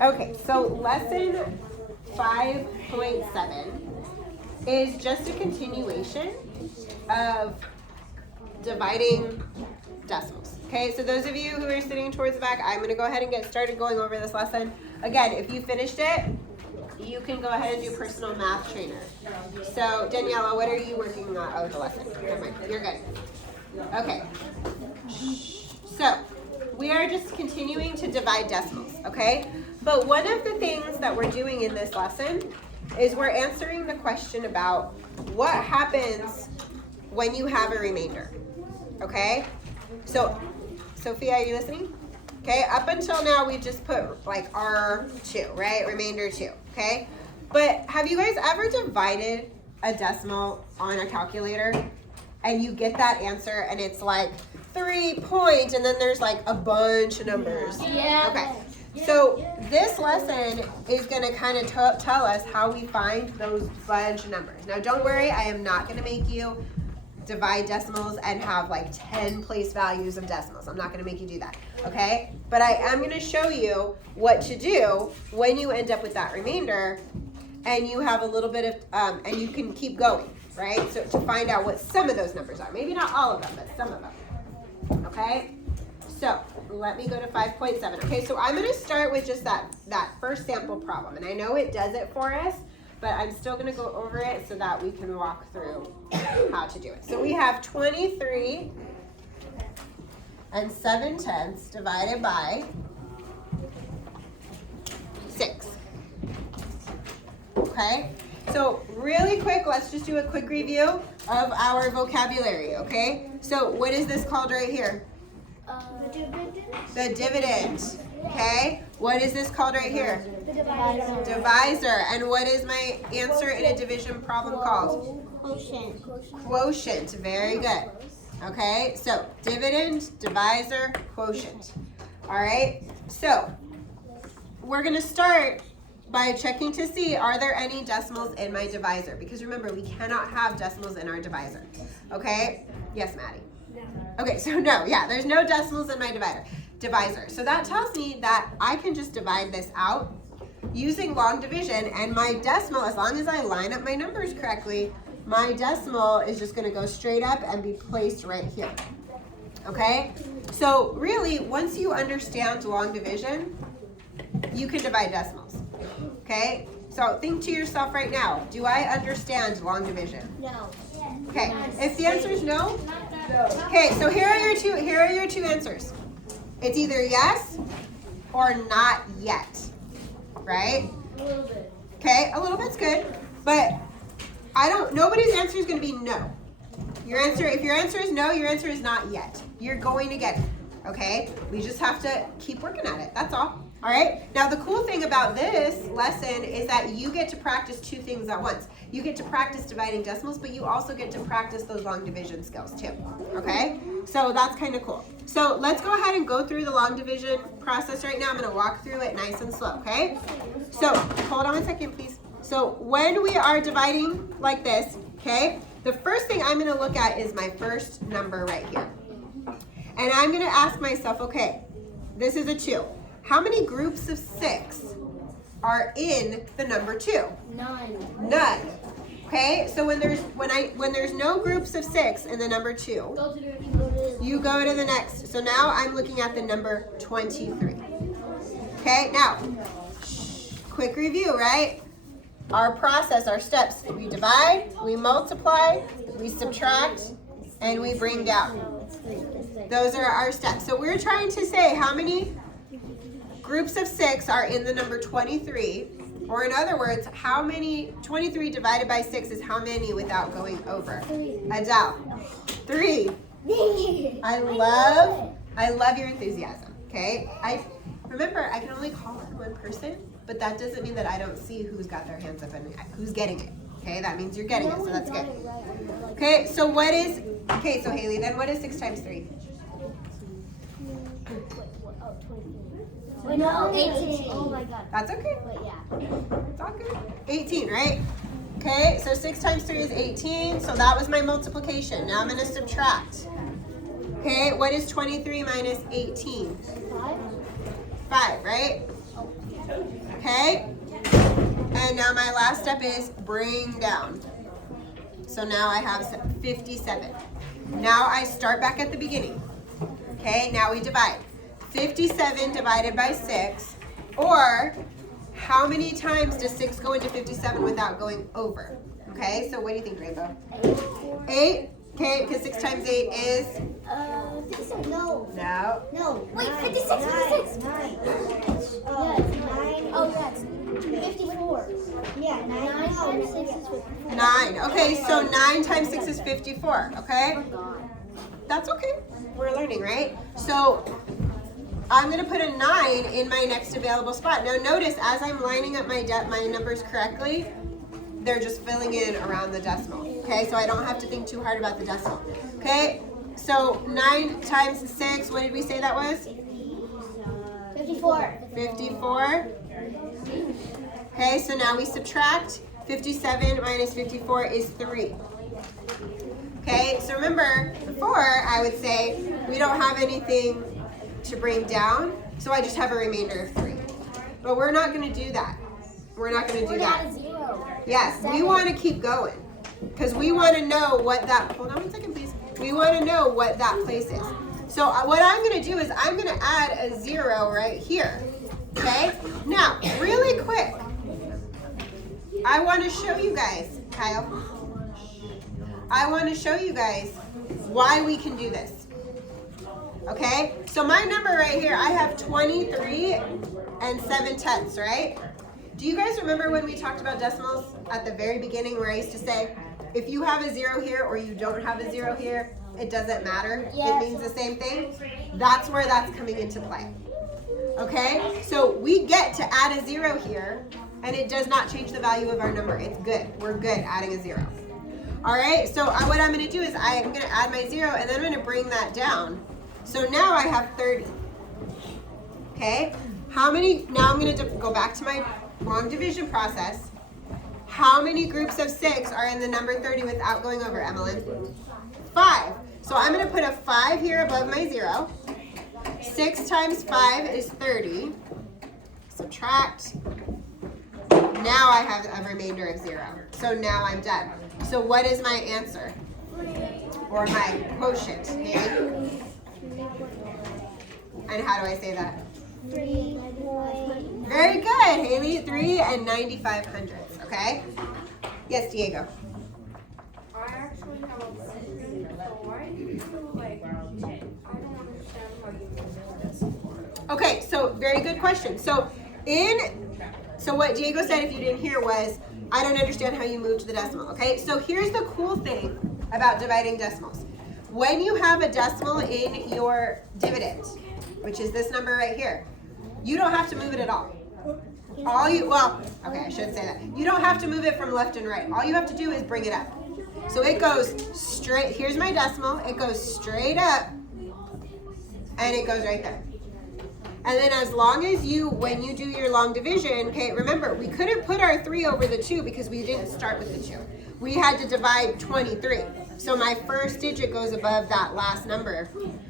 Okay, so lesson 5.7 is just a continuation of dividing decimals. Okay, so those of you who are sitting towards the back, I'm going to go ahead and get started going over this lesson. Again, if you finished it, you can go ahead and do personal math trainer. So Daniela, what are you working on? Oh, the lesson. Never mind. You're good. Okay. So we are just continuing to divide decimals, okay? But one of the things that we're doing in this lesson is we're answering the question about what happens when you have a remainder, okay? So, Sophia, are you listening? Okay, up until now we just put like R2, right? Remainder 2, okay? But have you guys ever divided a decimal on a calculator and you get that answer and it's like 3 point and then there's like a bunch of numbers? Yeah. Okay, so this lesson is going to kind of tell us how we find those bunch of numbers. Now don't worry, I am not going to make you divide decimals and have like 10 place values of decimals. I'm not going to make you do that, okay? But I am going to show you what to do when you end up with that remainder and you have a little bit of, and you can keep going, right? So to find out what some of those numbers are. Maybe not all of them, but some of them, okay? So let me go to 5.7. Okay, so I'm going to start with just that first sample problem. And I know it does it for us, but I'm still going to go over it so that we can walk through how to do it. So we have 23 and 7/10 divided by 6. Okay, so really quick, let's just do a quick review of our vocabulary, okay? So what is this called right here? The dividend. The dividend, okay? What is this called right here? The divisor. Divisor. And what is my answer in a division problem called? Quotient. Quotient. Very good. Okay, so dividend, divisor, quotient. All right, so we're going to start by checking to see, are there any decimals in my divisor? Because remember, we cannot have decimals in our divisor. Okay? Yes, Maddie? Okay, so no, yeah, there's no decimals in my divisor. So that tells me that I can just divide this out using long division, and my decimal, as long as I line up my numbers correctly, my decimal is just going to go straight up and be placed right here. Okay? So really, once you understand long division, you can divide decimals. Okay? So think to yourself right now, do I understand long division? No. Okay, if the answer is no, okay, so here are your two answers. It's either yes or not yet, right? A little bit. Okay, a little bit's good, but nobody's answer is going to be no. If your answer is no, your answer is not yet. You're going to get it, okay? We just have to keep working at it, that's all. All right, now the cool thing about this lesson is that you get to practice two things at once. You get to practice dividing decimals, but you also get to practice those long division skills too, okay? So that's kind of cool. So let's go ahead and go through the long division process right now. I'm gonna walk through it nice and slow, okay? So hold on a second, please. So when we are dividing like this, okay, the first thing I'm gonna look at is my first number right here. And I'm gonna ask myself, okay, this is a 2. How many groups of 6 are in the number 2? None. None. Okay, so when there's no groups of 6 in the number 2, you go to the next. So now I'm looking at the number 23. Okay, now, quick review, right? Our process, our steps, we divide, we multiply, we subtract, and we bring down. Those are our steps. So we're trying to say how many groups of 6 are in the number 23, or in other words, how many 23 divided by 6 is how many without going over? Adele. 3. I love your enthusiasm. Okay, remember I can only call on one person, but that doesn't mean that I don't see who's got their hands up and who's getting it. Okay, that means you're getting it, so that's good. Okay, so so Haley, then what is 6 times 3? No, 18. Oh my god. That's okay. But yeah. It's all good. 18, right? Okay, so 6 times 3 is 18. So that was my multiplication. Now I'm going to subtract. Okay, what is 23 minus 18? 5. 5, right? Okay? And now my last step is bring down. So now I have 57. Now I start back at the beginning. Okay, now we divide. 57 divided by 6, or how many times does 6 go into 57 without going over? Okay, so what do you think, Rainbow? 8. Okay, because 6 times 8 is? 56. No. No. No. Wait, 56. 56. 9. Yes, 9. Oh, yes. 54. Yeah, 9 times 6 is 54. 9. Okay, so 9 times 6 is 54. Okay? That's okay. We're learning, right? So I'm going to put a 9 in my next available spot. Now notice, as I'm lining up my numbers correctly, they're just filling in around the decimal. Okay, so I don't have to think too hard about the decimal. Okay, so 9 times 6, what did we say that was? 54. 54. Okay, so now we subtract. 57 minus 54 is 3. Okay, so remember, before I would say we don't have anything to bring down, so I just have a remainder of 3. But we're not going to do that. We're not going to do that. Yes, we want to keep going because we want to know what that, hold on one second please. We want to know what that place is. So what I'm going to do is I'm going to add a 0 right here. Okay, now really quick, I want to show you guys, Kyle, I want to show you guys why we can do this. Okay, so my number right here, I have 23 and 7/10, right? Do you guys remember when we talked about decimals at the very beginning where I used to say, if you have a 0 here or you don't have a 0 here, it doesn't matter. Yes. It means the same thing. That's where that's coming into play. Okay, so we get to add a 0 here and it does not change the value of our number. It's good. We're good adding a 0. All right, so what I'm going to do is I'm going to add my 0 and then I'm going to bring that down. So now I have 30. Okay, how many, now I'm going to go back to my long division process. How many groups of 6 are in the number 30 without going over, Emmeline? 5. So I'm going to put a 5 here above my 0. 6 times 5 is 30. Subtract. Now I have a remainder of 0. So now I'm done. So what is my answer? Or my quotient, Haley? And how do I say that? 3. Very good, Haley. 3 and 95/100. Okay? Yes, Diego. I actually have a question. So why do you feel like I don't understand how you move this? Okay, so very good question. So what Diego said, if you didn't hear, was I don't understand how you moved the decimal. Okay, so here's the cool thing about dividing decimals. When you have a decimal in your dividend, which is this number right here, you don't have to move it at all. I shouldn't say that. You don't have to move it from left and right. All you have to do is bring it up. So it goes straight, here's my decimal, it goes straight up, and it goes right there. And then as long as when you do your long division, okay, remember, we couldn't put our 3 over the 2 because we didn't start with the 2. We had to divide 23. So my first digit goes above that last number.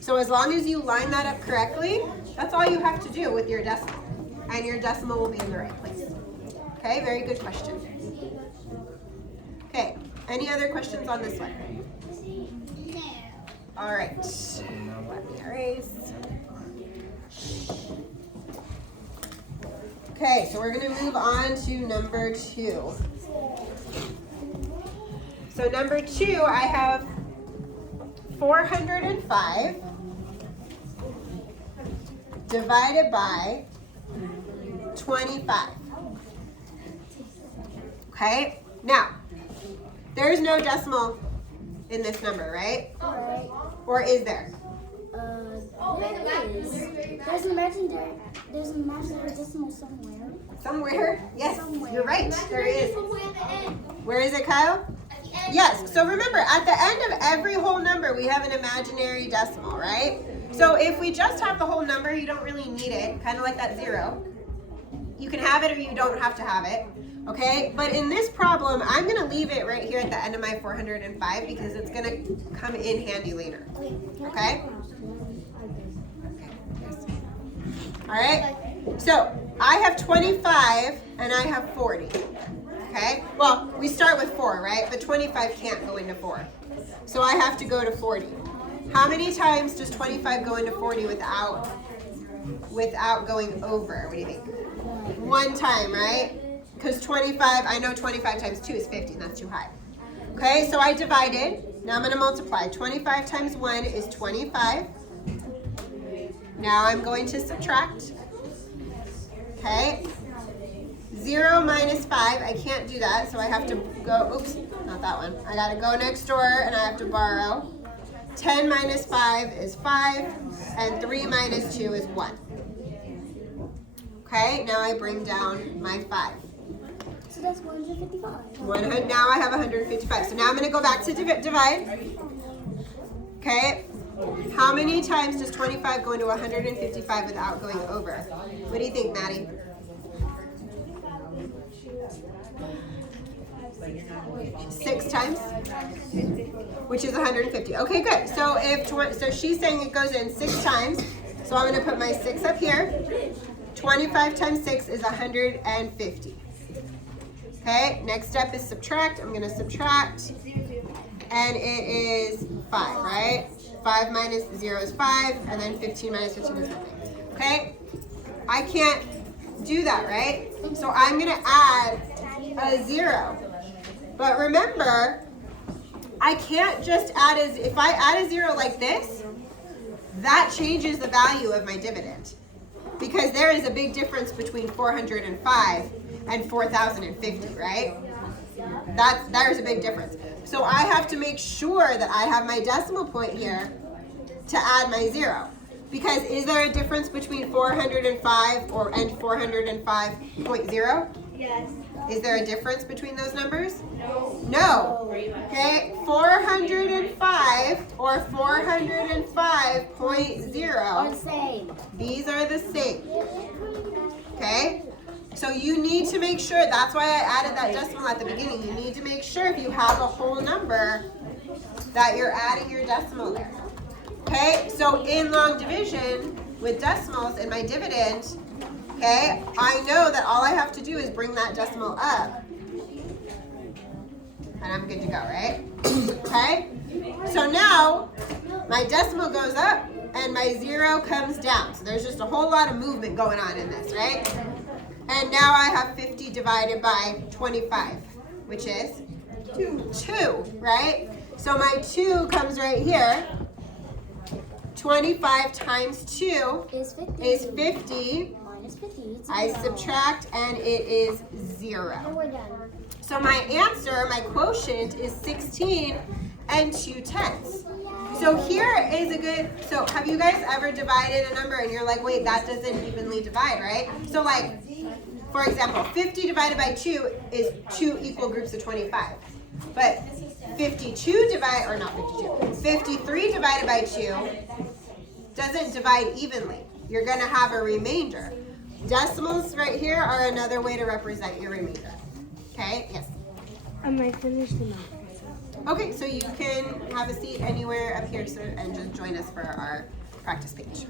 So as long as you line that up correctly, that's all you have to do with your decimal. And your decimal will be in the right place. Okay, very good question. Okay, any other questions on this one? All right, let me erase. Okay, so we're going to move on to number 2. So number 2, I have 405 divided by 25. Okay, now, there's no decimal in this number, right? Alright. Or is there? There is. There's an imaginary decimal somewhere. Somewhere? Yes, Somewhere. you're right, there is. Where is it, Kyle? Yes, so remember, at the end of every whole number, we have an imaginary decimal, right? So if we just have the whole number, you don't really need it, kind of like that 0. You can have it or you don't have to have it, okay? But in this problem, I'm going to leave it right here at the end of my 405 because it's going to come in handy later, okay? All right, so I have 25 and I have 40. Okay? Well, we start with 4, right? But 25 can't go into 4. So I have to go to 40. How many times does 25 go into 40 without going over? What do you think? 1 time, right? Because 25, I know 25 times 2 is 50, and that's too high. Okay, so I divided. Now I'm going to multiply. 25 times 1 is 25. Now I'm going to subtract. Okay. 0 minus 5, I can't do that, so I have to go, oops, not that one. I got to go next door and I have to borrow. 10 minus 5 is 5, and 3 minus 2 is 1. Okay, now I bring down my 5. So that's 155. Now I have 155. So now I'm going to go back to divide. Okay, how many times does 25 go into 155 without going over? What do you think, Maddie? 6 times, which is 150. Okay, good. So so she's saying it goes in 6 times. So I'm going to put my 6 up here. 25 times 6 is 150. Okay, next step is subtract. I'm going to subtract, and it is 5, right? 5 minus 0 is 5, and then 15 minus 15 is nothing. Okay, I can't do that, right? So I'm going to add a 0. But remember, I can't just add if I add a 0 like this, that changes the value of my dividend. Because there is a big difference between 405 and 4,050, right? There's a big difference. So I have to make sure that I have my decimal point here to add my 0. Because is there a difference between 405 and 405.0? Yes. Is there a difference between those numbers? No. Okay, 405 or 405.0. Same. These are the same. Okay? So you need to make sure, that's why I added that decimal at the beginning. You need to make sure if you have a whole number that you're adding your decimal there. Okay? So in long division with decimals in my dividend, okay, I know that all I have to do is bring that decimal up. And I'm good to go, right? Okay? So now my decimal goes up and my 0 comes down. So there's just a whole lot of movement going on in this, right? And now I have 50 divided by 25, which is 2, right? So my 2 comes right here. 25 times 2 Is 50. is 50. Minus 50. I subtract and it is 0. And we're done. So my answer, my quotient is 16 and 2/10. So here is a good, so have you guys ever divided a number and you're like, wait, that doesn't evenly divide, right? So like, for example, 50 divided by 2 is 2 equal groups of 25. But 53 divided by 2 doesn't divide evenly. You're going to have a remainder. Decimals right here are another way to represent your remainder. Okay, yes. I might finish the math. Okay, so you can have a seat anywhere up here and just join us for our practice page.